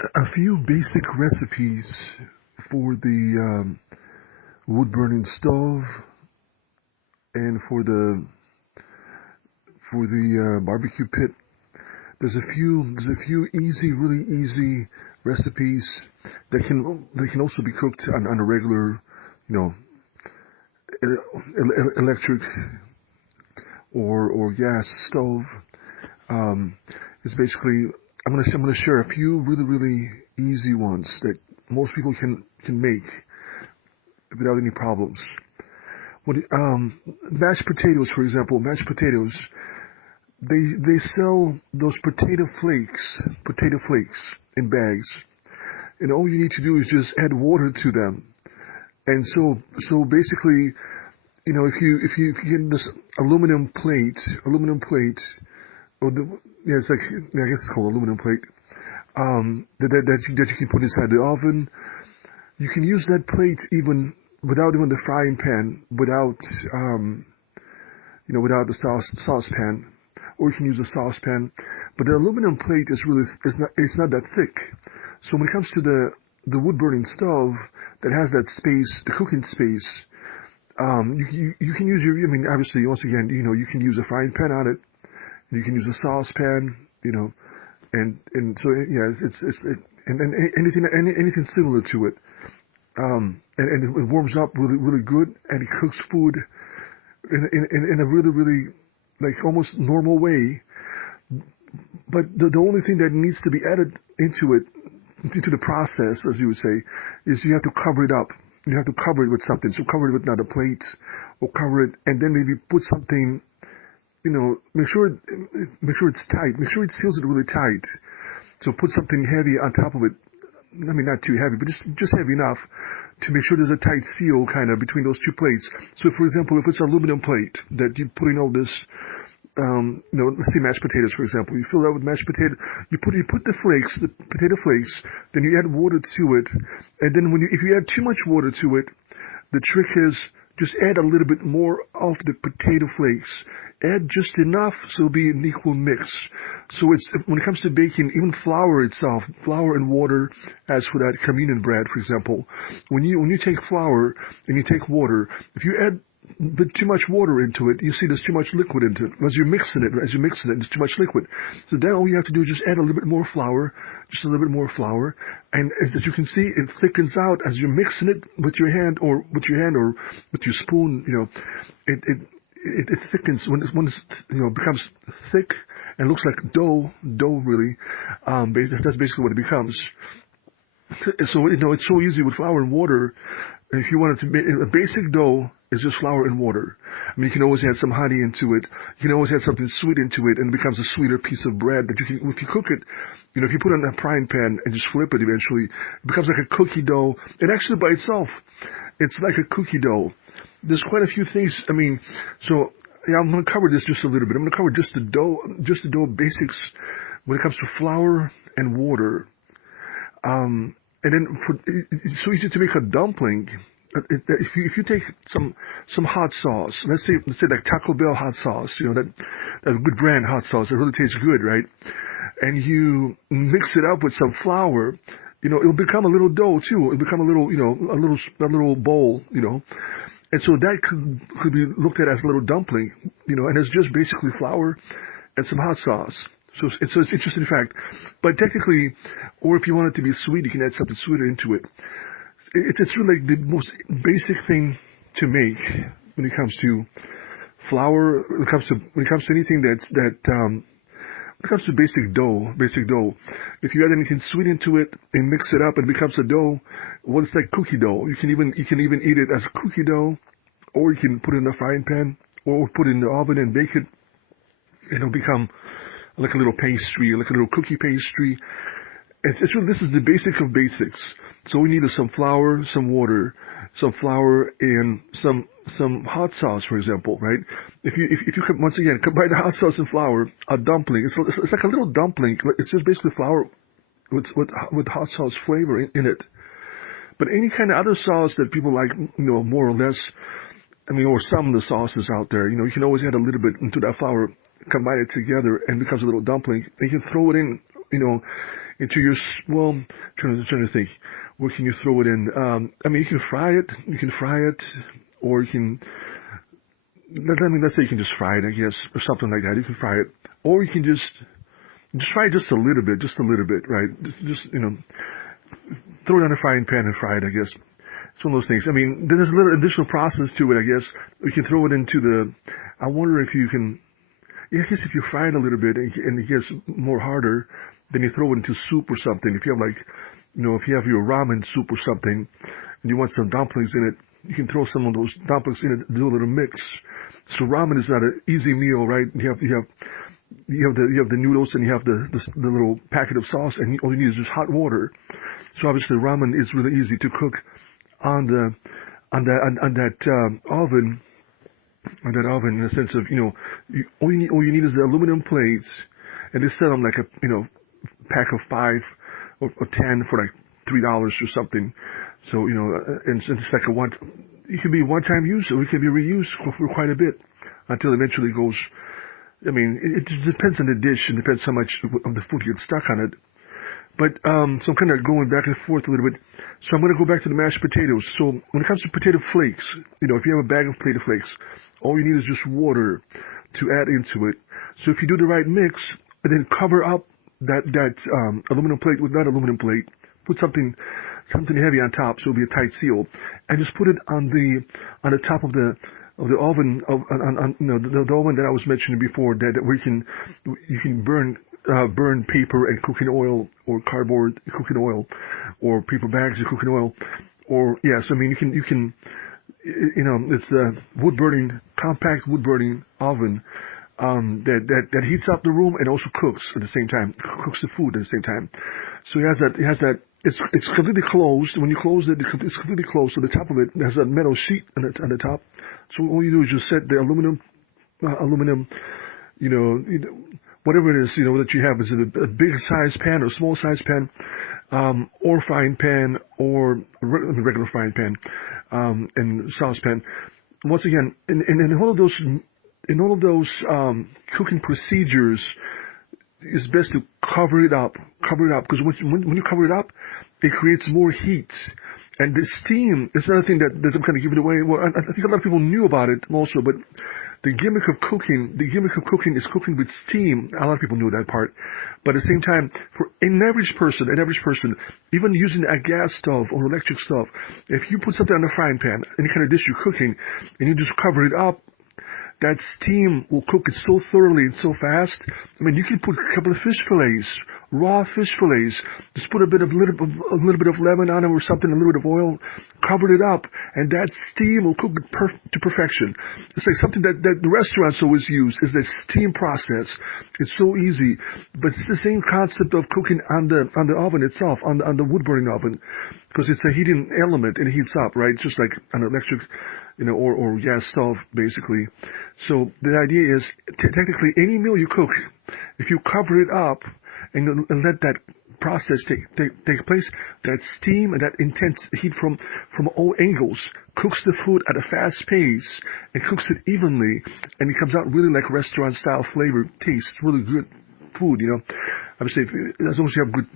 A few basic recipes for the wood burning stove and for the barbecue pit. There's a few easy, really easy recipes that can also be cooked on a regular, you know, electric or gas stove. Um, it's basically I'm gonna share a few really really easy ones that most people can make without any problems. Mashed potatoes, for example, mashed potatoes. They sell those potato flakes in bags, and all you need to do is just add water to them. And so basically, if you get this aluminum plate, or yeah, it's like yeah, I guess it's called aluminum plate. That you can put inside the oven. You can use that plate even without even the frying pan, um, without the saucepan, or you can use a saucepan. But the aluminum plate is not that thick. So when it comes to the wood burning stove that has that space, the cooking space, you can use your. I mean, obviously, once again, you can use a frying pan on it. You can use a saucepan, and so yeah, and anything similar to it. And it warms up really, really good, and it cooks food in a really, really, like almost normal way. But the only thing that needs to be added into the process, as you would say, is you have to cover it up. You have to cover it with something. So cover it with another plate, or cover it, and then maybe put something, make sure it's tight. Make sure it seals it really tight. So put something heavy on top of it. I mean, not too heavy, but just heavy enough to make sure there's a tight seal kind of between those two plates. So, for example, if it's an aluminum plate that you put in all this, let's say mashed potatoes, for example, you fill that with mashed potato, you put the potato flakes, then you add water to it, and then if you add too much water to it, the trick is just add a little bit more of the potato flakes. Add just enough so it'll be an equal mix. So when it comes to baking, even flour itself, flour and water, as for that communion bread, for example, when you take flour and you take water, if you add a bit too much water into it, you see there's too much liquid into it. As you're mixing it, there's too much liquid. So then all you have to do is just add a little bit more flour, and as you can see, it thickens out as you're mixing it with your hand or with your spoon. It thickens when it's becomes thick and looks like dough really. That's basically what it becomes. So it's so easy with flour and water. If you wanted to make a basic dough, is just flour and water. I mean, you can always add some honey into it. You can always add something sweet into it, and it becomes a sweeter piece of bread. But if you cook it, if you put it in a frying pan and just flip it, eventually it becomes like a cookie dough. And actually, by itself, it's like a cookie dough. There's quite a few things. I mean, so yeah, I'm going to cover this just a little bit. I'm going to cover just the dough basics when it comes to flour and water. And then it's so easy to make a dumpling. If you take some hot sauce, let's say like Taco Bell hot sauce, that good brand hot sauce, it really tastes good, right? And you mix it up with some flour, it'll become a little dough too. It'll become a little bowl, And so that could be looked at as a little dumpling, and it's just basically flour and some hot sauce. So it's an interesting fact. But technically, or if you want it to be sweet, you can add something sweeter into it. It's really like the most basic thing to make when it comes to flour. When it comes to anything when it comes to basic dough. If you add anything sweet into it and mix it up, it becomes a dough. Well, it's like cookie dough. You can even eat it as cookie dough, or you can put it in a frying pan, or put it in the oven and bake it. It'll become like a little pastry, like a little cookie pastry. It's really, this is the basic of basics. So we need some flour, some water, and some hot sauce, for example, right? If you once again combine the hot sauce and flour, a dumpling. It's like a little dumpling. It's just basically flour with hot sauce flavor in it. But any kind of other sauce that people like, more or less, I mean, or some of the sauces out there, you can always add a little bit into that flour, combine it together, and it becomes a little dumpling. And you can throw it in, into your, well, trying to think. Where can you throw it in? I mean, you can fry it. You can fry it, or you can. I mean, let's say you can just fry it, I guess, or something like that. You can fry it, or you can just fry it just a little bit, right? Just throw it on a frying pan and fry it, I guess. It's one of those things. I mean, there's a little additional process to it, I guess. You can throw it into the. I wonder if you can. Yeah, I guess if you fry it a little bit and it gets more harder, then you throw it into soup or something. If you have if you have your ramen soup or something, and you want some dumplings in it, you can throw some of those dumplings in it, do a little mix. So ramen is not an easy meal, right? You have the noodles and you have the little packet of sauce, and all you need is just hot water. So obviously ramen is really easy to cook on that oven. On that oven, in the sense of all you need is the aluminum plates, and they sell them like a pack of 5 or 10 for like $3 or something. So and it's like it can be one-time use, or it can be reused for quite a bit until it eventually goes. I mean, it just depends on the dish, and depends how much of the food gets stuck on it. But so I'm kind of going back and forth a little bit. So I'm going to go back to the mashed potatoes. So when it comes to potato flakes, if you have a bag of potato flakes, all you need is just water to add into it. So if you do the right mix, and then cover up that aluminum plate with that aluminum plate, put something heavy on top, so it'll be a tight seal, and just put it on the top of the oven the oven that I was mentioning before, that where you can burn paper and cooking oil, or cardboard cooking oil, or paper bags of cooking oil, or yes, I mean you can it's a compact wood burning oven that heats up the room and also cooks at the same time, cooks the food at the same time. So it has that. It's completely closed. When you close it, it's completely closed. So the top of it has a metal sheet on the top. So all you do is just set the aluminum, whatever it is, that you have. Is it a big size pan or a small size pan, or frying pan, or regular frying pan, and saucepan. Once again, in all of those cooking procedures, it's best to cover it up, because when you cover it up, it creates more heat. And the steam is another thing that I'm kind of giving away. Well, I think a lot of people knew about it also, but the gimmick of cooking is cooking with steam. A lot of people knew that part. But at the same time, for an average person, even using a gas stove or electric stove, if you put something on a frying pan, any kind of dish you're cooking, and you just cover it up, that steam will cook it so thoroughly and so fast. I mean, you can put a couple of fish fillets, raw fish fillets, just put a little bit of lemon on it or something, a little bit of oil, cover it up, and that steam will cook it to perfection. It's like something that the restaurants always use, is that steam process. It's so easy, but it's the same concept of cooking on the oven itself, on the wood burning oven, because it's a heating element and it heats up, right? Just like an electric, or gas stove, basically. So the idea is, technically, any meal you cook, if you cover it up and let that process take place, that steam and that intense heat from all angles cooks the food at a fast pace and cooks it evenly, and it comes out really like restaurant-style flavor, taste, really good food, Obviously, as long as you have good,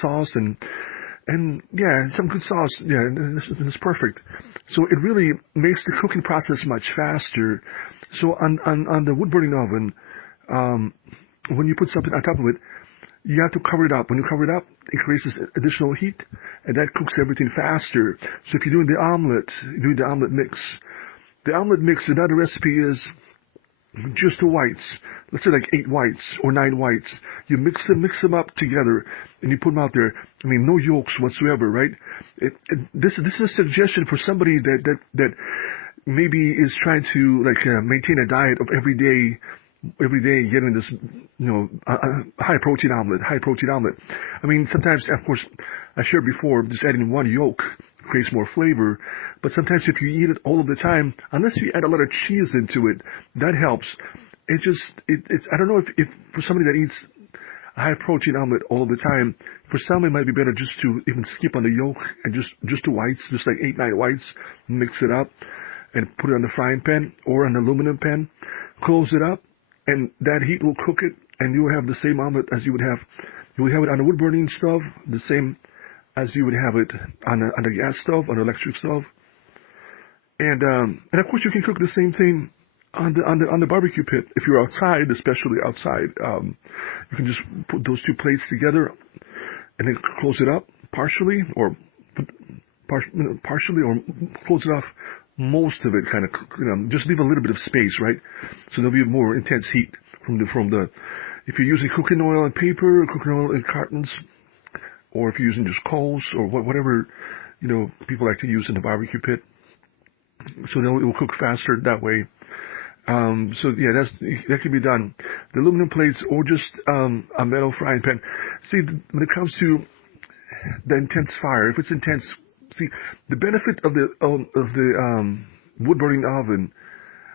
sauce and yeah, some good sauce, yeah, it's perfect. So it really makes the cooking process much faster. So on the wood burning oven, when you put something on top of it, you have to cover it up. When you cover it up, it creates this additional heat, and that cooks everything faster. So if you're doing the omelet mix. The omelet mix, another recipe is just the whites. Let's say like 8 whites or 9 whites. You mix them up together, and you put them out there. I mean, no yolks whatsoever, right? This is a suggestion for somebody that maybe is trying to maintain a diet of every day getting this, high protein omelet. I mean, sometimes, of course, I shared before, just adding 1 yolk creates more flavor. But sometimes if you eat it all of the time, unless you add a lot of cheese into it, that helps. It's I don't know if for somebody that eats a high protein omelet all of the time, for some it might be better just to even skip on the yolk and just the whites, just like 8, 9 whites, mix it up and put it on the frying pan or an aluminum pan, close it up, and that heat will cook it, and you will have the same omelet as you would have You will have it on a wood burning stove, the same as you would have it on a gas stove, on an electric stove. And of course you can cook the same thing on the barbecue pit. If you're outside, especially outside, you can just put those two plates together and then close it up partially or close it off most of it, kind of, just leave a little bit of space, right? So there'll be more intense heat from the if you're using cooking oil and paper, or cooking oil in cartons, or if you're using just coals or whatever, people like to use in the barbecue pit. So it will cook faster that way. So yeah, that can be done. The aluminum plates or just a metal frying pan. See, when it comes to the intense fire, if it's intense, see, the benefit of the wood burning oven,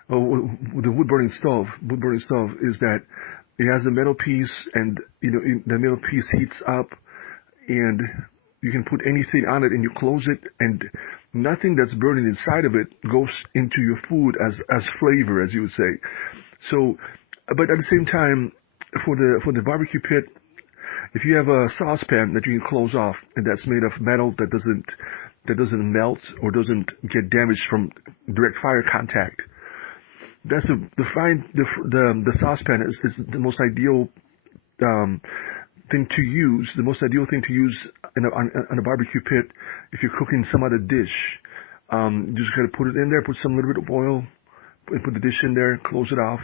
or the wood burning stove is that it has a metal piece, and the metal piece heats up, and you can put anything on it, and you close it, and nothing that's burning inside of it goes into your food as flavor, as you would say. So, but at the same time, for the barbecue pit, if you have a saucepan that you can close off and that's made of metal that doesn't melt or doesn't get damaged from direct fire contact, that's the saucepan is the most ideal thing to use. The most ideal thing to use on a barbecue pit if you're cooking some other dish. You just gotta put it in there, put some little bit of oil, and put the dish in there, close it off,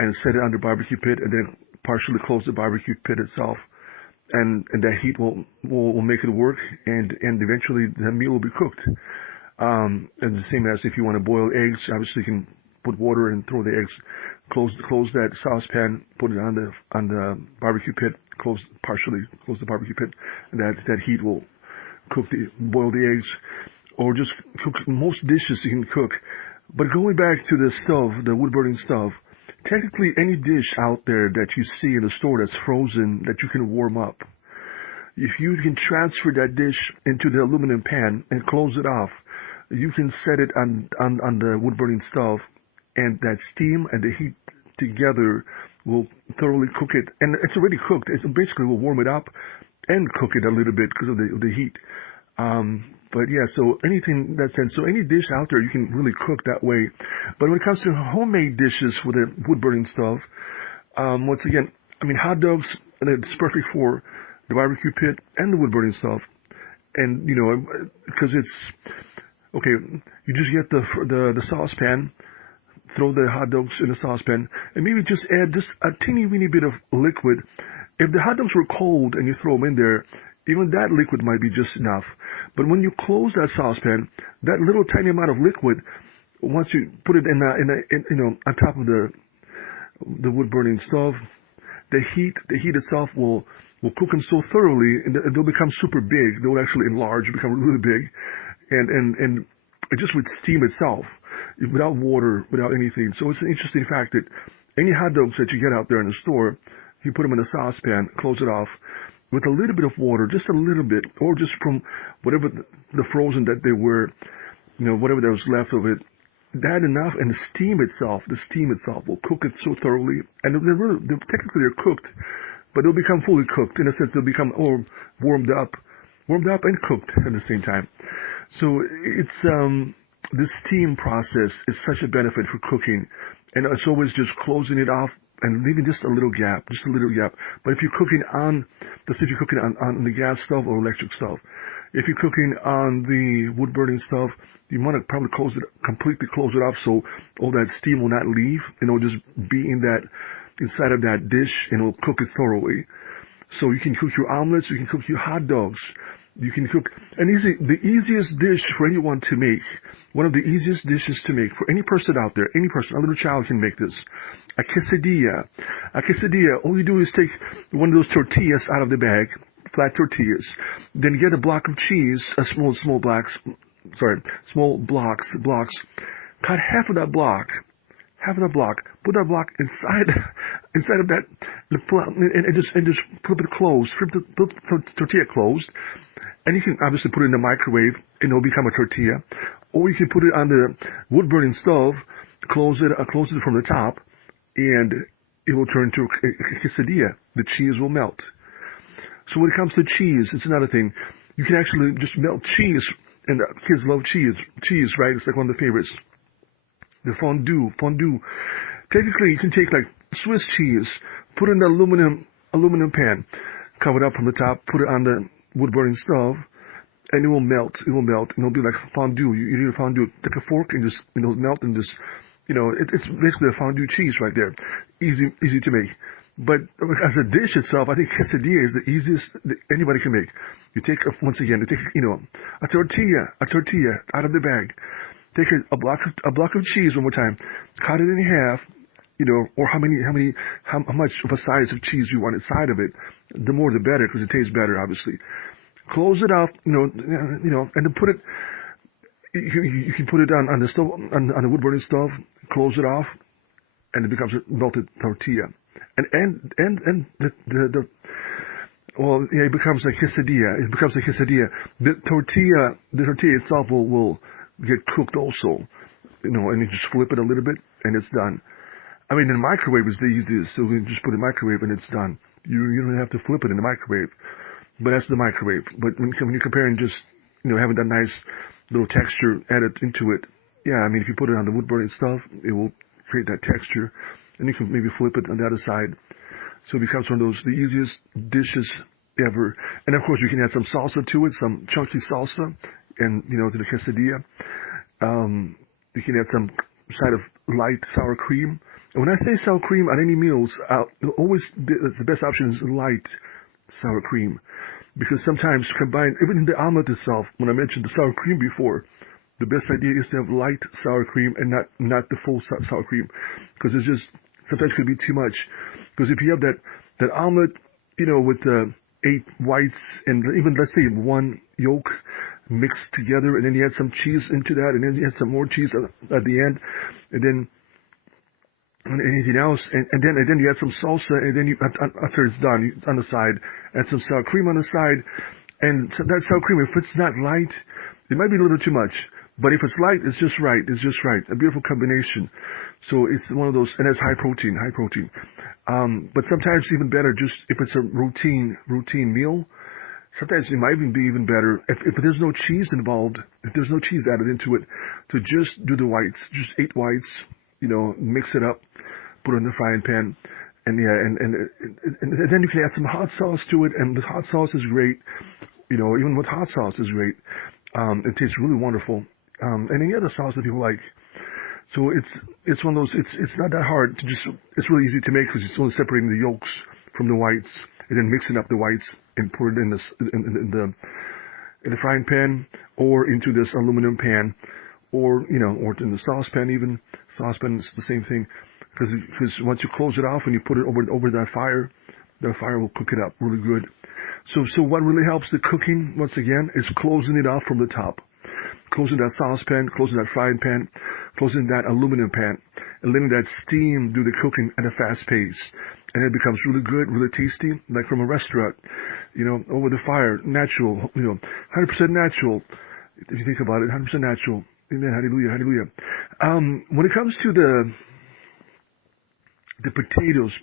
and set it on the barbecue pit, and then partially close the barbecue pit itself, and that heat will make it work, and eventually the meal will be cooked. And the same as if you want to boil eggs, obviously you can put water and throw the eggs, close that saucepan, put it on the barbecue pit, partially close the barbecue pit, and that heat will boil the eggs, or just cook most dishes you can cook. But going back to the stove, the wood burning stove, technically any dish out there that you see in the store that's frozen that you can warm up, if you can transfer that dish into the aluminum pan and close it off, you can set it on the wood burning stove, and that steam and the heat together will thoroughly cook it. And it's already cooked. It basically will warm it up and cook it a little bit because of the heat. But yeah, so anything in that sense, so any dish out there you can really cook that way. But when it comes to homemade dishes for the wood burning stove, once again, hot dogs, it's perfect for the barbecue pit and the wood burning stove. And because it's okay, you just get the saucepan, throw the hot dogs in the saucepan, and maybe just add just a teeny weeny bit of liquid. If the hot dogs were cold and you throw them in there, even that liquid might be just enough. But when you close that saucepan, that little tiny amount of liquid, once you put it on top of the wood burning stove, the heat itself will cook them so thoroughly, and they'll become super big. They'll actually enlarge, become really big, and just with steam itself, without water, without anything. So it's an interesting fact that any hot dogs that you get out there in the store, you put them in a saucepan, close it off, with a little bit of water, just a little bit, or just from whatever the frozen that they were, whatever that was left of it, that enough, and the steam itself will cook it so thoroughly, and technically they're cooked, but they'll become fully cooked. In a sense, they'll become warmed up and cooked at the same time. So it's this steam process is such a benefit for cooking, and it's always just closing it off and leaving just a little gap. But if you're cooking on the gas stove or electric stove, if you're cooking on the wood burning stove, you want to probably completely close it off, so all that steam will not leave, and it'll just be inside of that dish, and it'll cook it thoroughly. So you can cook your omelets, you can cook your hot dogs, you can cook the easiest dish for anyone to make. One of the easiest dishes to make for any person out there, a little child can make this. A quesadilla. All you do is take one of those tortillas out of the bag, flat tortillas. Then get a block of cheese, small blocks. Cut half of that block. Put that block inside of that, and just flip it closed. Flip the tortilla closed. And you can obviously put it in the microwave, and it'll become a tortilla. Or you can put it on the wood burning stove, close it from the top, and it will turn into a quesadilla. The cheese will melt. So when it comes to cheese, it's another thing. You can actually just melt cheese, and kids love cheese. Cheese, right? It's like one of the favorites. The fondue. Technically, you can take like Swiss cheese, put it in the aluminum pan, cover it up from the top, put it on the wood burning stove, and it will melt. It will melt, and it'll be like fondue. You eat a fondue, take a fork and just melt and just it's basically a fondue cheese right there. Easy to make. But as a dish itself, I think quesadilla is the easiest that anybody can make. You take once again, you take a tortilla out of the bag. Take a block of cheese one more time, cut it in half, or how much of a size of cheese you want inside of it. The more the better, because it tastes better, obviously. Close it off, and then put it. You can put it on the stove, on the wood burning stove. Close it off, and it becomes a melted tortilla. And the well, yeah, it becomes a quesadilla. The tortilla itself will get cooked also, and you just flip it a little bit, and it's done. I mean, in the microwave is the easiest, so you can just put it in the microwave and it's done. You don't have to flip it in the microwave, but that's the microwave. But when you're comparing just, having that nice little texture added into it, yeah, I mean, if you put it on the wood burning stuff, it will create that texture, and you can maybe flip it on the other side. So it becomes one of the easiest dishes ever. And of course, you can add some salsa to it, some chunky salsa, and, to the quesadilla. You can add some side of light sour cream. And when I say sour cream on any meals, always the best option is light sour cream. Because sometimes combined, even in the omelet itself, when I mentioned the sour cream before, the best idea is to have light sour cream and not the full sour cream. Because it's just, sometimes it could be too much. Because if you have that omelet, with 8 whites and even, let's say, 1 yolk mixed together, and then you add some cheese into that, and then you add some more cheese at the end, and then anything else, and then you add some salsa, and then after it's done, on the side, add some sour cream on the side, and so that sour cream, if it's not light, it might be a little too much, but if it's light, it's just right, a beautiful combination. So it's one of those, and it's high protein, but sometimes even better, just if it's a routine meal, sometimes it might even be even better if there's no cheese involved, if there's no cheese added into it, to just do the whites, just 8 whites, mix it up, put it in the frying pan, and then you can add some hot sauce to it, and the hot sauce is great, even with hot sauce is great. It tastes really wonderful, and any other sauce that people like. So it's one of those. It's not that hard to just. It's really easy to make because it's only separating the yolks from the whites, and then mixing up the whites and put it in the frying pan or into this aluminum pan, or or in the saucepan even. Saucepan is the same thing, because once you close it off and you put it over that fire will cook it up really good. So what really helps the cooking, once again, is closing it off from the top. Closing that saucepan, closing that frying pan, closing that aluminum pan, and letting that steam do the cooking at a fast pace. And it becomes really good, really tasty, like from a restaurant, over the fire, natural, 100% natural. If you think about it, 100% natural. Amen, hallelujah. When it comes to the potatoes,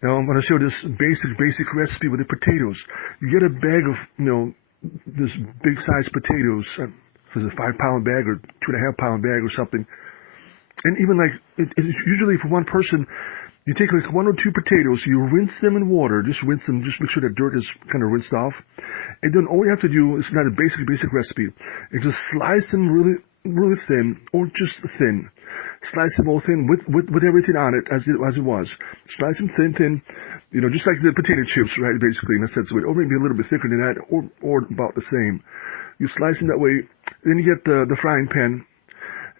now I'm going to show this basic recipe with the potatoes. You get a bag of, this big size potatoes, if it's a 5-pound bag or 2.5-pound bag or something. And even like, it's usually for one person, you take like 1 or 2 potatoes, you rinse them in water, just rinse them, just make sure that dirt is kind of rinsed off. And then all you have to do is not a basic recipe. Is just slice them really, really thin, or just thin. Slice them all thin with everything on it as it was. Slice them thin, just like the potato chips, right? Basically, in a sense of it, or maybe a little bit thicker than that, or about the same. You slice them that way. Then you get the frying pan,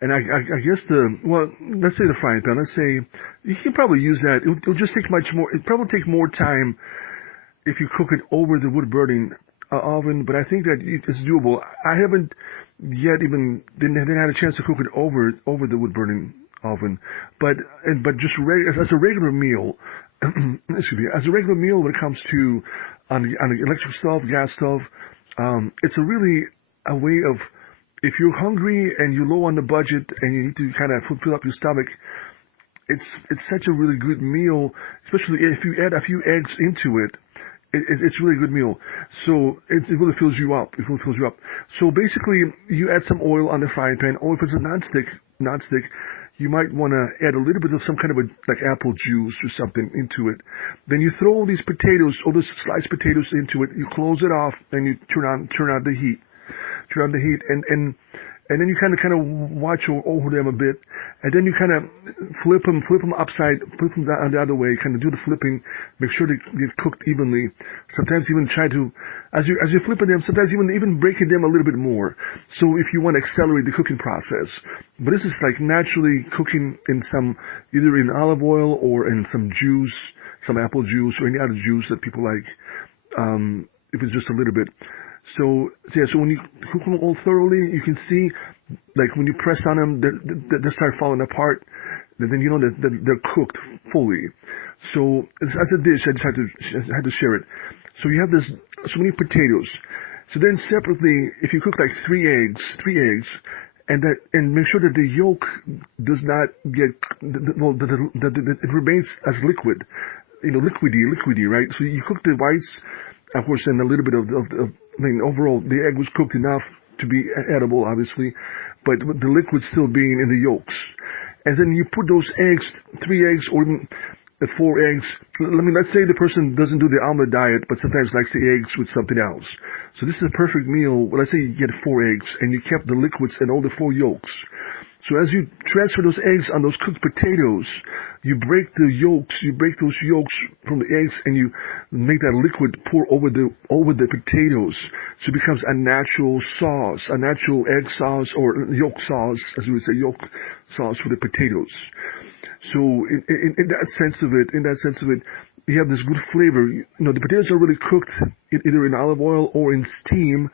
and I guess let's say the frying pan. Let's say you can probably use that. It'll just take much more. It probably take more time if you cook it over the wood burning oven, but I think that it's doable. I haven't yet even didn't had a chance to cook it over the wood burning oven, but just as a regular meal, excuse me, as a regular meal when it comes to on the electric stove, gas stove, it's a way of, if you're hungry and you're low on the budget and you need to kind of fill up your stomach, it's such a really good meal, especially if you add a few eggs into it. It's really a good meal. So it really fills you up. It really fills you up. So basically, you add some oil on the frying pan, or if it's a non-stick, you might want to add a little bit of some kind of like apple juice or something into it. Then you throw all these potatoes, all those sliced potatoes into it. You close it off, and you turn on the heat. Turn on the heat, and then you kind of watch over them a bit, and then you kind of flip them down the other way, kind of do the flipping, make sure they get cooked evenly. Sometimes even try to, as you're flipping them, sometimes even breaking them a little bit more. So if you want to accelerate the cooking process, but this is like naturally cooking in either in olive oil or in some juice, some apple juice or any other juice that people like. If it's just a little bit. So when you cook them all thoroughly, you can see, like when you press on them, they start falling apart. Then you know that they're cooked fully. So as a dish, I just had to share it. So you have so many potatoes. So then separately, if you cook like three eggs, and make sure that the yolk does not get that it remains as liquid, liquidy, right? So you cook the whites, of course, and a little bit of overall, the egg was cooked enough to be edible, obviously, but the liquid still being in the yolks. And then you put those eggs, 3 eggs, or even 4 eggs. Let's say the person doesn't do the omelet diet, but sometimes likes the eggs with something else. So this is a perfect meal. Let's say you get 4 eggs, and you kept the liquids and all the 4 yolks. So as you transfer those eggs on those cooked potatoes, you break those yolks from the eggs, and you make that liquid pour over the potatoes. So it becomes a natural sauce, a natural egg sauce, or yolk sauce, as we would say, yolk sauce for the potatoes. So in that sense of it, you have this good flavor. The potatoes are really cooked either in olive oil or in steam,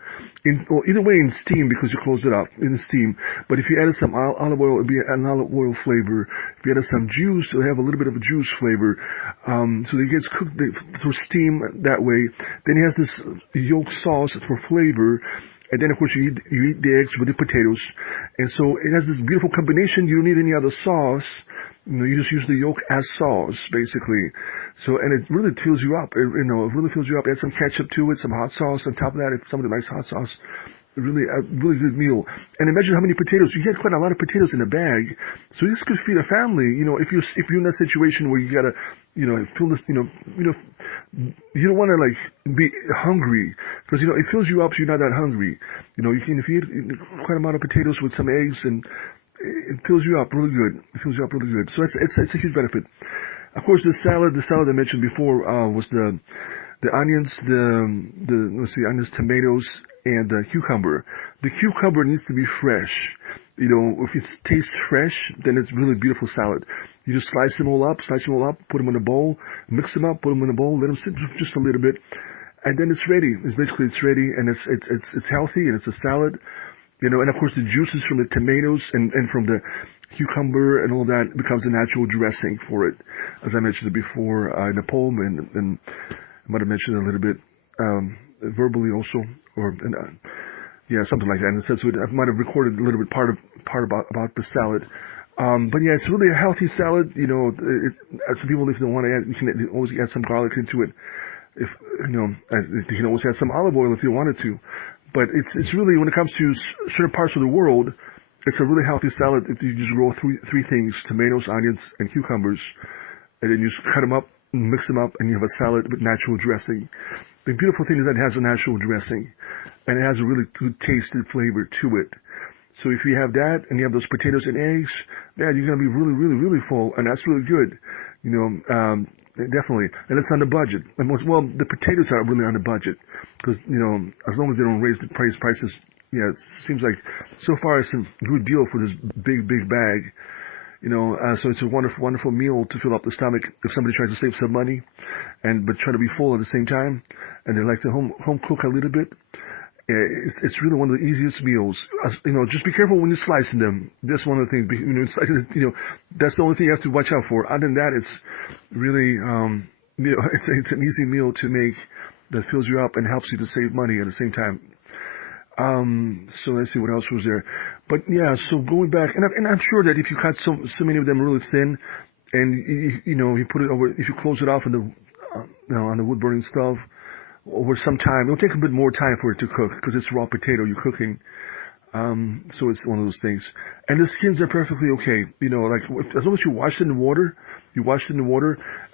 or either way in steam, because you close it up in steam. But if you added some olive oil, it would be an olive oil flavor. If you added some juice, it'll have a little bit of a juice flavor. So it gets cooked through steam that way. Then it has this yolk sauce for flavor. And then, of course, you eat the eggs with the potatoes. And so it has this beautiful combination. You don't need any other sauce. You just use the yolk as sauce, basically. So, and it really fills you up. It really fills you up. Add some ketchup to it, some hot sauce on top of that. If somebody likes hot sauce, really a really good meal. And imagine how many potatoes. You get quite a lot of potatoes in a bag. So this could feed a family. If you're in that situation where you gotta, fill this, you don't want to like be hungry, because it fills you up, so you're not that hungry. If you eat quite a amount of potatoes with some eggs, and it fills you up really good. So it's a huge benefit. Of course, the salad I mentioned before was the onions, onions, tomatoes, and the cucumber. The cucumber needs to be fresh. If it tastes fresh, then it's really beautiful salad. You just slice them all up, put them in a bowl, mix them up, put them in a bowl, let them sit just a little bit, and then it's ready. It's ready, and it's healthy, and it's a salad. And of course the juices from the tomatoes and from the cucumber and all that becomes a natural dressing for it, as I mentioned before in the poem, and I might have mentioned a little bit verbally also, or something like that. And so I might have recorded a little bit part about the salad. But yeah, it's really a healthy salad. Some people, if they want to add, you can always add some garlic into it. You can always add some olive oil if you wanted to. But it's really, when it comes to certain parts of the world, it's a really healthy salad if you just grow three things: tomatoes, onions, and cucumbers, and then you just cut them up, mix them up, and you have a salad with natural dressing. The beautiful thing is that it has a natural dressing, and it has a really good taste and flavor to it. So if you have that, and you have those potatoes and eggs, man, you're going to be really, really, really full, and that's really good. Definitely. And it's on the budget. And the potatoes are really on the budget, because, as long as they don't raise the prices, it seems like so far it's a good deal for this big bag. So it's a wonderful, wonderful meal to fill up the stomach if somebody tries to save some money, but try to be full at the same time, and they like to home cook a little bit. It's really one of the easiest meals. Just be careful when you're slicing them. That's one of the things. That's the only thing you have to watch out for. Other than that, it's really, it's an easy meal to make that fills you up and helps you to save money at the same time. So let's see what else was there. But yeah, so going back, and I'm sure that if you cut so many of them really thin, and you put it over, if you close it off on the wood burning stove, over some time. It'll take a bit more time for it to cook because it's raw potato you're cooking. So it's one of those things. And the skins are perfectly okay. Like as long as you wash it in the water,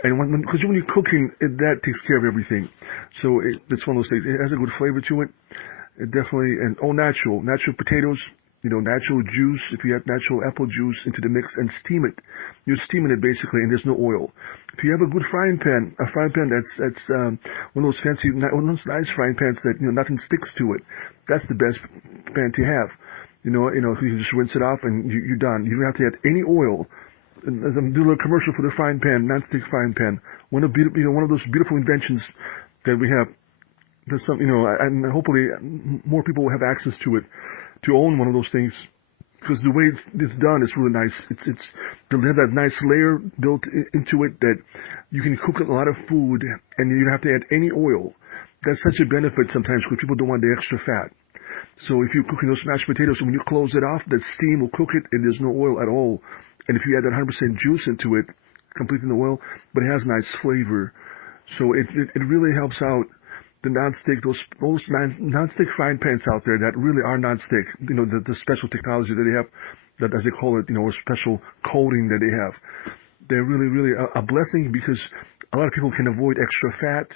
and because when you're cooking, that takes care of everything. So it's one of those things. It has a good flavor to it. It definitely, and all natural potatoes, natural juice. If you add natural apple juice into the mix and steam it, you're steaming it basically, and there's no oil. If you have a good frying pan, that's one of those fancy, one of those nice frying pans that nothing sticks to it, that's the best pan to have. You can just rinse it off and you're done. You don't have to add any oil. And I'm doing a little commercial for the frying pan, non-stick frying pan. One of those beautiful inventions that we have. There's some, and hopefully more people will have access to it, to own one of those things, because the way it's done is really nice. It's they have that nice layer built into it that you can cook a lot of food and you don't have to add any oil. That's such a benefit sometimes because people don't want the extra fat. So if you're cooking those mashed potatoes, when you close it off, that steam will cook it and there's no oil at all. And if you add that 100% juice into it, completely no oil, but it has nice flavor. So it really helps out the non-stick, those non-stick frying pans out there that really are non-stick, the special technology that they have, that as they call it, or special coating that they have. They're really, really a blessing because a lot of people can avoid extra fat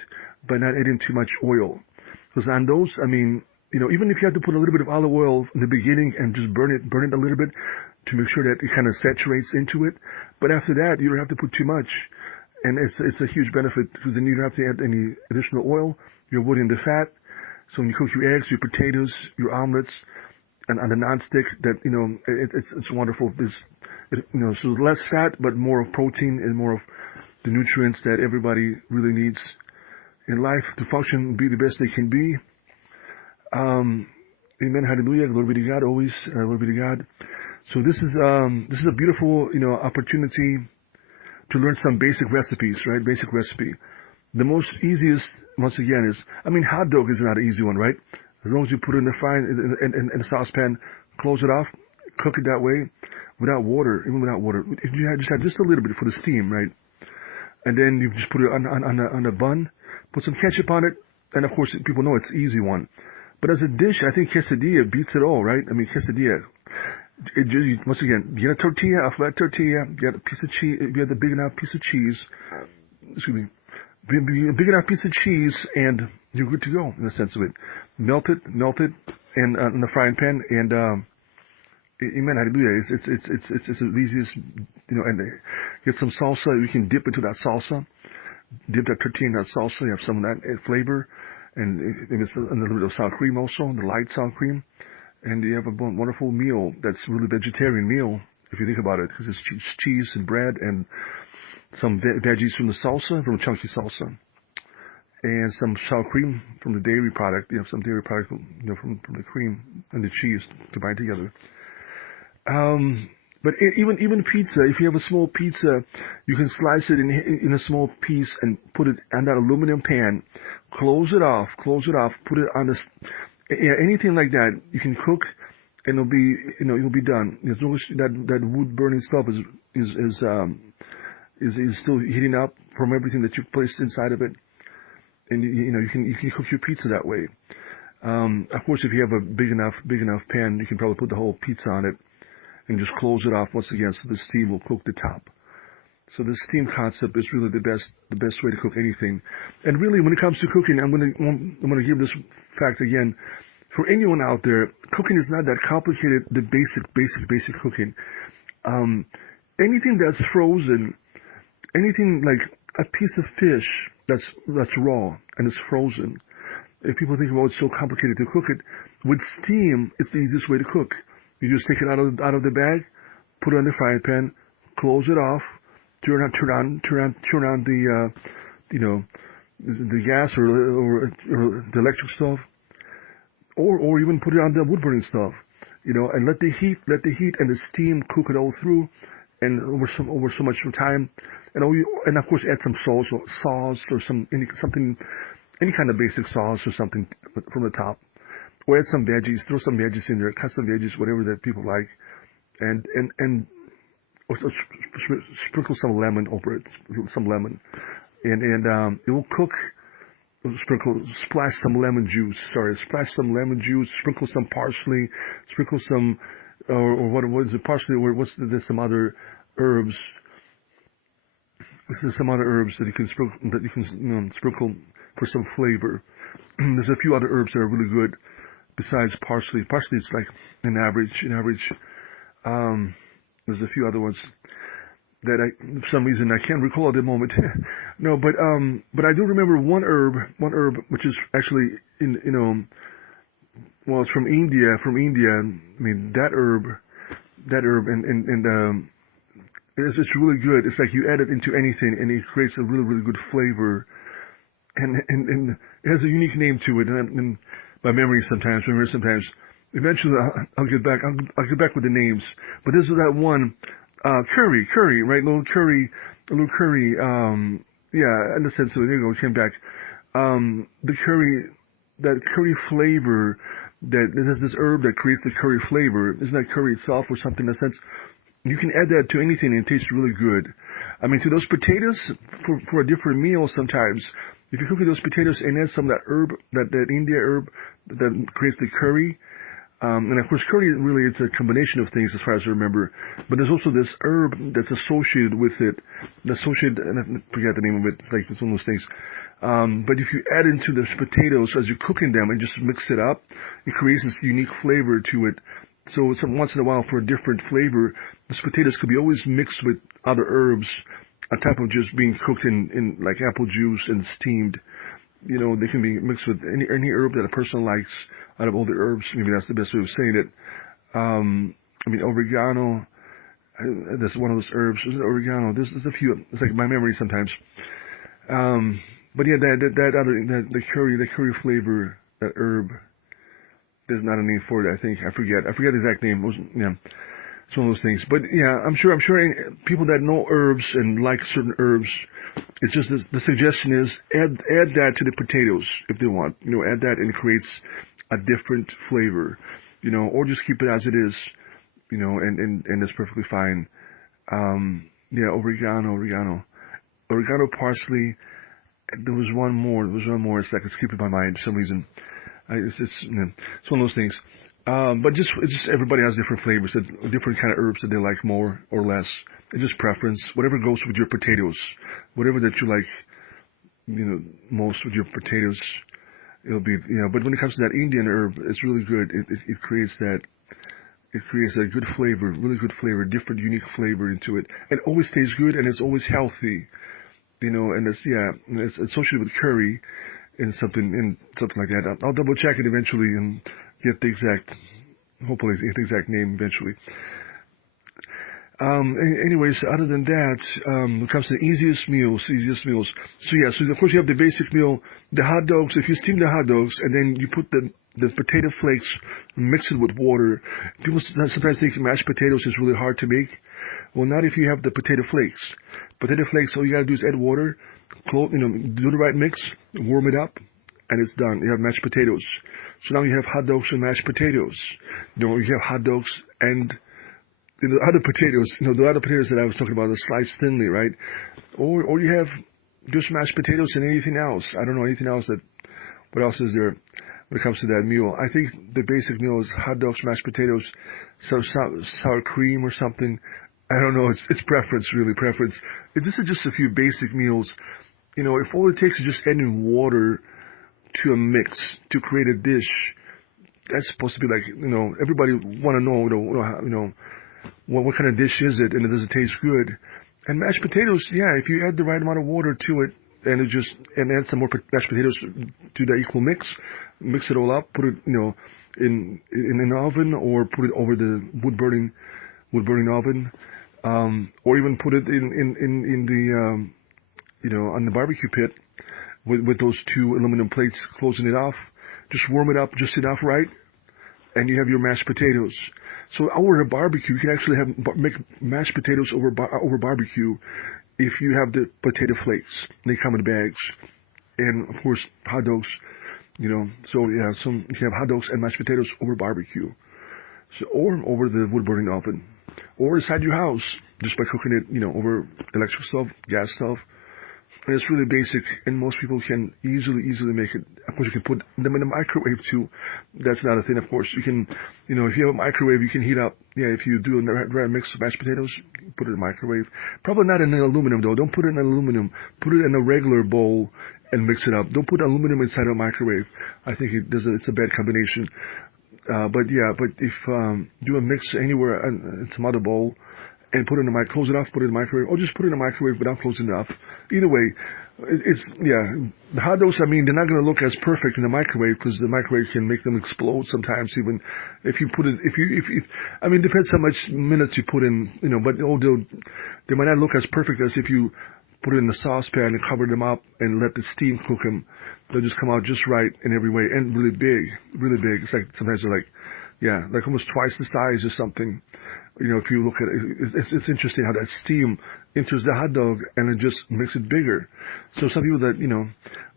by not adding too much oil. Because on those, even if you have to put a little bit of olive oil in the beginning and just burn it a little bit to make sure that it kind of saturates into it. But after that, you don't have to put too much. And it's a huge benefit because then you don't have to add any additional oil. You're avoiding the fat. So when you cook your eggs, your potatoes, your omelets, and on the non-stick, that it's wonderful. So less fat, but more of protein and more of the nutrients that everybody really needs in life to function, be the best they can be. Amen. Hallelujah. Glory be to God. Always glory be to God. So this is a beautiful opportunity to learn some basic recipes, right? Basic recipe. The most easiest, once again, is, hot dog is not an easy one, right? As long as you put it in the frying, in the saucepan, close it off, cook it that way, without water, even without water. You just add just a little bit for the steam, right? And then you just put it on a bun, put some ketchup on it, and of course, people know it's an easy one. But as a dish, I think quesadilla beats it all, right? Quesadilla. Once again, you get a tortilla, a flat tortilla, you get a piece of cheese, you get a big enough piece of cheese, a big enough piece of cheese, and you're good to go in the sense of it. Melt it, in the frying pan, and amen, hallelujah. It's the easiest, and get some salsa. You can dip into that salsa, dip that tortilla in that salsa. You have some of that flavor, and it's a little bit of sour cream also, the light sour cream. And you have a wonderful meal that's really vegetarian meal, if you think about it, because it's cheese and bread and some veggies from the salsa, from chunky salsa, and some sour cream from the dairy product. You have some dairy product, from the cream and the cheese combined together. But even pizza, if you have a small pizza, you can slice it in a small piece and put it on that aluminum pan. Close it off. Put it on anything like that. You can cook, and you'll be done. As long as that wood burning stuff is still heating up from everything that you placed inside of it, and you can cook your pizza that way. Of course, if you have a big enough pan, you can probably put the whole pizza on it and just close it off once again, so the steam will cook the top. So the steam concept is really the best way to cook anything. And really, when it comes to cooking, I'm gonna give this fact again. For anyone out there, cooking is not that complicated. The basic cooking. Anything that's frozen, anything like a piece of fish that's raw and it's frozen. If people think, well, it's so complicated to cook it, with steam, it's the easiest way to cook. You just take it out of the bag, put it on the frying pan, close it off, turn on the gas or the electric stove, or even put it on the wood burning stove, and let the heat and the steam cook it all through, and over so much time, and of course add some sauce or any kind of basic sauce or something from the top. Or add some veggies, throw some veggies in there, cut some veggies, whatever that people like, and or sprinkle some lemon over it, and it will cook splash some lemon juice. Splash some lemon juice. Sprinkle some parsley. Sprinkle some, or what is it? Parsley. Or there's some other herbs. There's some other herbs that you can sprinkle for some flavor. There's a few other herbs that are really good besides parsley. Parsley is like an average. There's a few other ones that for some reason I can't recall at the moment. No, but I do remember one herb which is actually it's from India. I mean that herb and it's really good. It's like you add it into anything and it creates a really, really good flavor. And it has a unique name to it. And my memory sometimes. Eventually I'll get back with the names. But this is that one, curry, right? A little curry. Yeah, in the sense of, there you go, came back. That curry flavor, that there's this herb that creates the curry flavor. Isn't that curry itself or something in a sense? You can add that to anything and it tastes really good. I mean, to those potatoes, for a different meal sometimes, if you cook with those potatoes and add some of that herb, that India herb that creates the curry, and of course curry really it's a combination of things as far as I remember, but there's also this herb that's associated with it, and I forget the name of it, it's one of those things. But if you add into those potatoes as you're cooking them and just mix it up, it creates this unique flavor to it. So once in a while, for a different flavor, these potatoes could be always mixed with other herbs on top of just being cooked in like apple juice and steamed. They can be mixed with any herb that a person likes out of all the herbs. Maybe that's the best way of saying it. I mean, oregano, that's one of those herbs. Isn't it oregano? There's a few. It's like my memory sometimes. But yeah, the curry flavor, that herb. There's not a name for it, I think. I forget the exact name. It's one of those things. But yeah, I'm sure people that know herbs and like certain herbs, it's just the suggestion is add that to the potatoes if they want. Add that and it creates a different flavor. Or just keep it as it is. And it's perfectly fine. Yeah, oregano, parsley. There was one more. It's like it's skipping my mind for some reason. It's one of those things. But it's just everybody has different flavors, different kind of herbs that they like more or less. It's just preference. Whatever goes with your potatoes, whatever that you like, most with your potatoes, it'll be. But when it comes to that Indian herb, it's really good. It creates that good flavor, really good flavor, different, unique flavor into it. It always tastes good and it's always healthy. And it's associated with curry. In something like that. I'll double check it eventually and hopefully get the exact name eventually. Anyways, other than that, when it comes to the easiest meals. So of course you have the basic meal, the hot dogs. If you steam the hot dogs and then you put the potato flakes, mix it with water. People sometimes think mashed potatoes is really hard to make. Well, not if you have the potato flakes. Potato flakes, all you gotta do is add water. Do the right mix, warm it up, and it's done. You have mashed potatoes. So now you have hot dogs and mashed potatoes. You have hot dogs and the other potatoes. The other potatoes that I was talking about are sliced thinly, right? Or you have just mashed potatoes and anything else. I don't know anything else what else is there when it comes to that meal? I think the basic meal is hot dogs, mashed potatoes, sour cream or something. I don't know. It's preference, really preference. This is just a few basic meals. If all it takes is just adding water to a mix to create a dish, that's supposed to be like, everybody want to know, what kind of dish is it and does it taste good? And mashed potatoes, yeah, if you add the right amount of water to it and add some more mashed potatoes to the equal mix it all up, put it, in an oven or put it over the wood burning oven. Or even put it in the on the barbecue pit with those two aluminum plates closing it off. Just warm it up just enough, right? And you have your mashed potatoes. So over a barbecue, you can actually make mashed potatoes over barbecue if you have the potato flakes. They come in bags, and of course hot dogs. So yeah, you can have hot dogs and mashed potatoes over barbecue. So or over the wood burning oven. Or inside your house, just by cooking it, over electric stove, gas stove. And it's really basic, and most people can easily make it. Of course, you can put them in the microwave too. That's not a thing. Of course, you can, if you have a microwave, you can heat up. Yeah, if you do a dry mix of mashed potatoes, put it in the microwave. Probably not in an aluminum though. Don't put it in an aluminum. Put it in a regular bowl and mix it up. Don't put aluminum inside a microwave. I think it's a bad combination. But if do a mix anywhere in some other bowl, and put it in the close it off, put it in the microwave, or just put it in the microwave without closing it off. Either way, the hot dogs, I mean, they're not going to look as perfect in the microwave because the microwave can make them explode sometimes, even if you put it, I mean, it depends how much minutes you put in, but they might not look as perfect as if you put it in the saucepan and cover them up and let the steam cook them. They'll just come out just right in every way, and really big, really big. It's like, sometimes they're like almost twice the size or something. If you look at it, it's interesting how that steam enters the hot dog and it just makes it bigger. So some people that,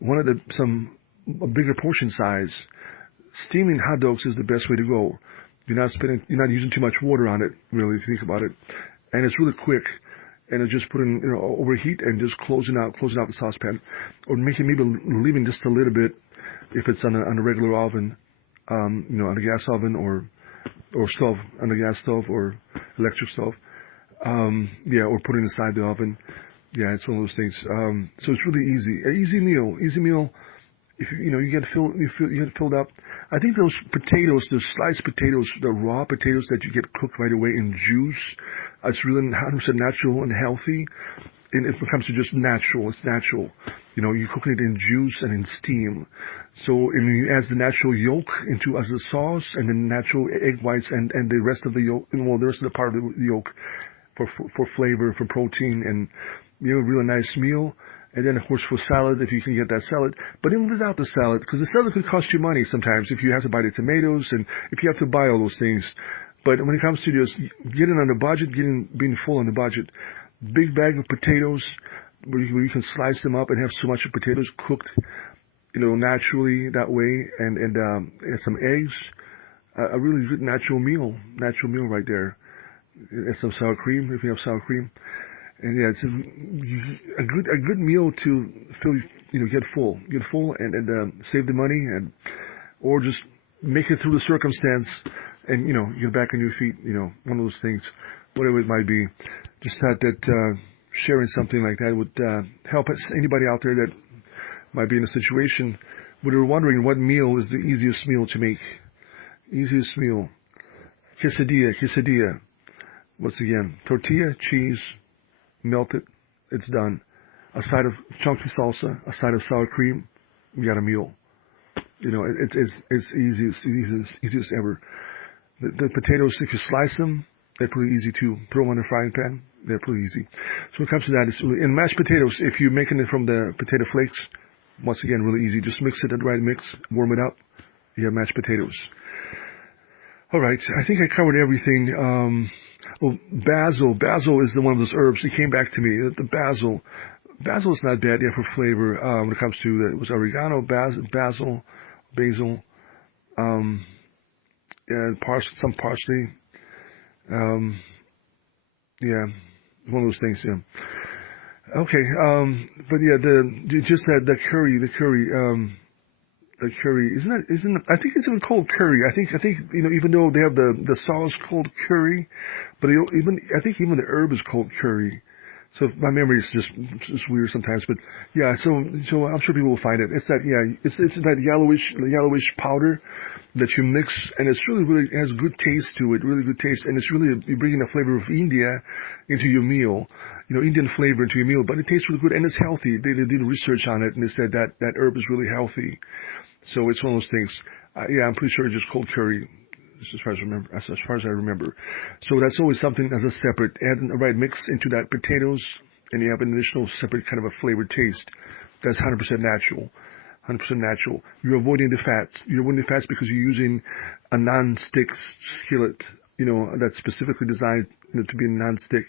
wanted a bigger portion size, steaming hot dogs is the best way to go. You're not using too much water on it, really, if you think about it. And it's really quick. And it's just putting, overheat and just closing out the saucepan. Or maybe leaving just a little bit if it's on a regular oven, on a gas oven or stove, on the gas stove or electric stove. Or put it inside the oven. Yeah, it's one of those things. So it's really easy. An easy meal. If you get filled up. I think those potatoes, those sliced potatoes, the raw potatoes that you get cooked right away in juice, it's really 100% natural and healthy. And it becomes just natural. It's natural. You're cooking it in juice and in steam. So you add the natural yolk as a sauce, and then natural egg whites and the rest of the yolk, the rest of the part of the yolk for flavor, for protein, and a really nice meal. And then, of course, for salad, if you can get that salad. But even without the salad, because the salad could cost you money sometimes if you have to buy the tomatoes and if you have to buy all those things. But when it comes to just getting on the budget, being full on the budget, big bag of potatoes where you can slice them up and have so much of potatoes cooked, naturally that way, and some eggs, a really good natural meal right there. And some sour cream if you have sour cream. And yeah, it's a good meal to fill, get full and save the money or just make it through the circumstance and, get back on your feet, one of those things, whatever it might be. Just thought that, sharing something like that would, help anybody out there that might be in a situation where they're wondering what meal is the easiest meal to make. Easiest meal. Quesadilla. Once again, tortilla, cheese, melt it, it's done. A side of chunky salsa, a side of sour cream, you got a meal. It's easiest ever. The potatoes, if you slice them, they're pretty easy too. Throw them on a frying pan, they're pretty easy. So when it comes to that, it's really, and mashed potatoes, if you're making it from the potato flakes, once again, really easy. Just mix it in the right mix, warm it up, you have mashed potatoes. All right, I think I covered everything. Basil. Basil is one of those herbs. It came back to me. The basil. Basil is not bad, for flavor. When it comes to it was oregano, basil, and some parsley. One of those things. Yeah. Okay. But yeah, the curry. The curry, isn't I think it's even called curry. I think, even though they have the sauce called curry, but I think even the herb is called curry. So my memory is just weird sometimes, but yeah, so I'm sure people will find it. It's that yellowish powder that you mix, and it's really it has good taste to it, really good taste, and it's really, you're bringing the flavor of India into your meal, Indian flavor into your meal, but it tastes really good, and it's healthy. They did research on it, and they said that herb is really healthy. So it's one of those things. I'm pretty sure it's just called curry, as far as I remember. So that's always something as a separate, add the right mix into that potatoes, and you have an additional separate kind of a flavored taste. That's 100% natural. 100% natural. You're avoiding the fats. You're avoiding the fats because you're using a non-stick skillet, that's specifically designed to be a non-stick.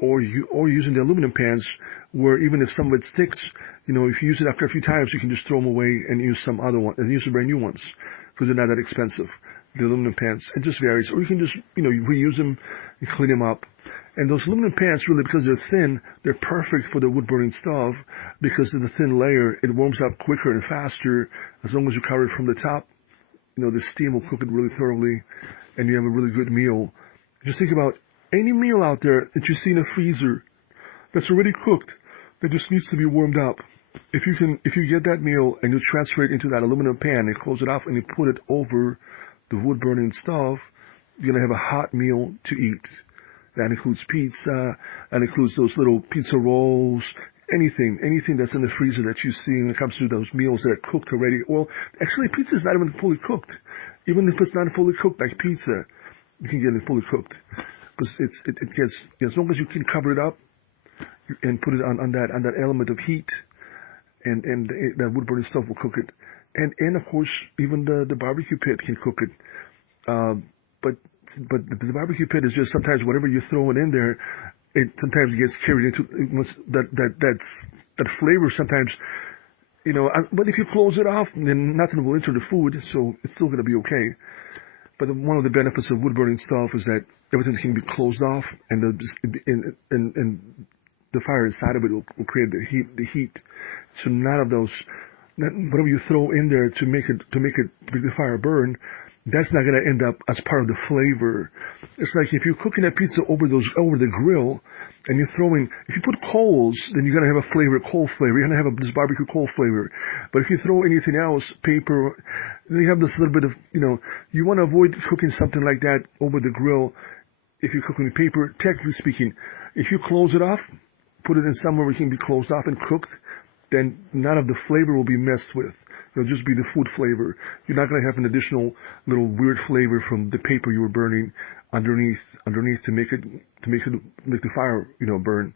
Or using the aluminum pans where even if some of it sticks, if you use it after a few times, you can just throw them away and use some other one, and use the brand new ones because they're not that expensive. The aluminum pans, it just varies. Or you can just, reuse them and clean them up And those aluminum pans, really, because they're thin, they're perfect for the wood-burning stove because of the thin layer. It warms up quicker and faster as long as you cover it from the top. The steam will cook it really thoroughly, and you have a really good meal. Just think about any meal out there that you see in a freezer that's already cooked, that just needs to be warmed up. If you get that meal and you transfer it into that aluminum pan and close it off and you put it over the wood-burning stove, you're going to have a hot meal to eat. That includes pizza, that includes those little pizza rolls, anything that's in the freezer that you see when it comes to those meals that are cooked already. Well, actually, pizza is not even fully cooked. Even if it's not fully cooked like pizza, you can get it fully cooked. Because it gets, as long as you can cover it up and put it on that element of heat, and that wood burning stove will cook it. And of course, even the barbecue pit can cook it. But the barbecue pit is just sometimes whatever you're throwing in there, it sometimes gets carried into that flavor sometimes, but if you close it off, then nothing will enter the food, so it's still going to be okay. But one of the benefits of wood burning stuff is that everything can be closed off, and the fire inside of it will create the heat. So none of those, whatever you throw in there to make the fire burn, that's not going to end up as part of the flavor. It's like if you're cooking that pizza over the grill, and if you put coals, then you're going to have a coal flavor. You're going to have this barbecue coal flavor. But if you throw anything else, paper, they have this little bit of, you want to avoid cooking something like that over the grill. If you're cooking with paper, technically speaking, if you close it off, put it in somewhere where it can be closed off and cooked, then none of the flavor will be messed with. It'll just be the food flavor. You're not going to have an additional little weird flavor from the paper you were burning underneath to make the fire, burn.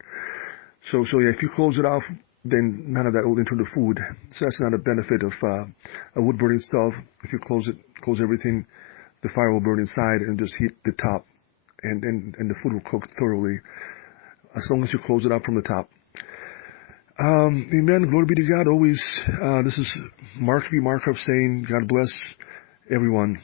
So yeah, if you close it off, then none of that will enter the food. So that's not a benefit of a wood burning stove. If you close everything, the fire will burn inside and just heat the top, and the food will cook thoroughly as long as you close it up from the top. Amen. Glory be to God. Always, this is Markov saying, God bless everyone.